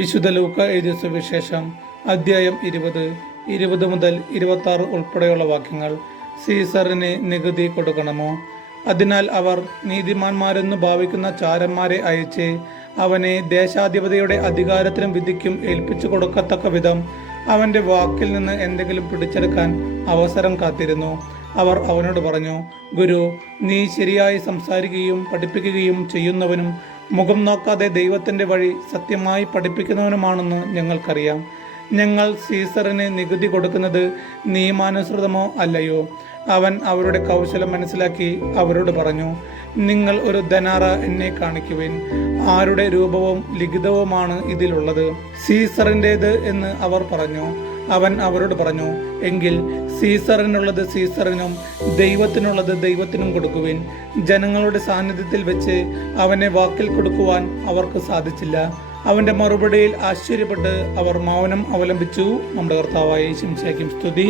വിശുദ്ധ ലൂക്ക എഴുതിയ സുവിശേഷം അദ്ധ്യായം ഇരുപത് ഇരുപത് മുതൽ ഇരുപത്തി ഉൾപ്പെടെയുള്ള വാക്യങ്ങൾ സീസറിന് നികുതി കൊടുക്കണമോ? അതിനാൽ അവർ നീതിമാന്മാരെന്ന് ഭാവിക്കുന്ന ചാരന്മാരെ അയച്ച് അവനെ ദേശാധിപതിയുടെ അധികാരത്തിനും വിധിക്കും ഏൽപ്പിച്ചു കൊടുക്കത്തക്ക വിധം അവന്റെ വാക്കിൽ നിന്ന് എന്തെങ്കിലും പിടിച്ചെടുക്കാൻ അവസരം കാത്തിരുന്നു. അവർ അവനോട് പറഞ്ഞു ഗുരു നീ ശരിയായി സംസാരിക്കുകയും പഠിപ്പിക്കുകയും ചെയ്യുന്നവനും മുഖം നോക്കാതെ ദൈവത്തിന്റെ വഴി സത്യമായി പഠിപ്പിക്കുന്നവനുമാണെന്ന് ഞങ്ങൾക്കറിയാം. ഞങ്ങൾ സീസറിന് നികുതി കൊടുക്കുന്നത് നിയമാനുസൃതമോ അല്ലയോ? അവൻ അവരുടെ കൗശലം മനസ്സിലാക്കി അവരോട് പറഞ്ഞു നിങ്ങൾ ഒരു ധനാറ എന്നെ കാണിക്കുവിൻ. ആരുടെ രൂപവും ലിഖിതവുമാണ് ഇതിലുള്ളത്. സീസറിന്റേത് എന്ന് അവർ പറഞ്ഞു. അവൻ അവരോട് പറഞ്ഞു എങ്കിൽ സീസറിനുള്ളത് സീസറിനും ദൈവത്തിനുള്ളത് ദൈവത്തിനും കൊടുക്കുവിൻ. ജനങ്ങളുടെ സാന്നിധ്യത്തിൽ വെച്ച് അവനെ വാക്കിൽ കൊടുക്കുവാൻ അവർക്ക് സാധിച്ചില്ല. അവന്റെ മറുപടിയിൽ ആശ്ചര്യപ്പെട്ട് അവർ മൗനം അവലംബിച്ചു. നമ്മുടെ കർത്താവായ ശിംശാക്കും സ്തുതി.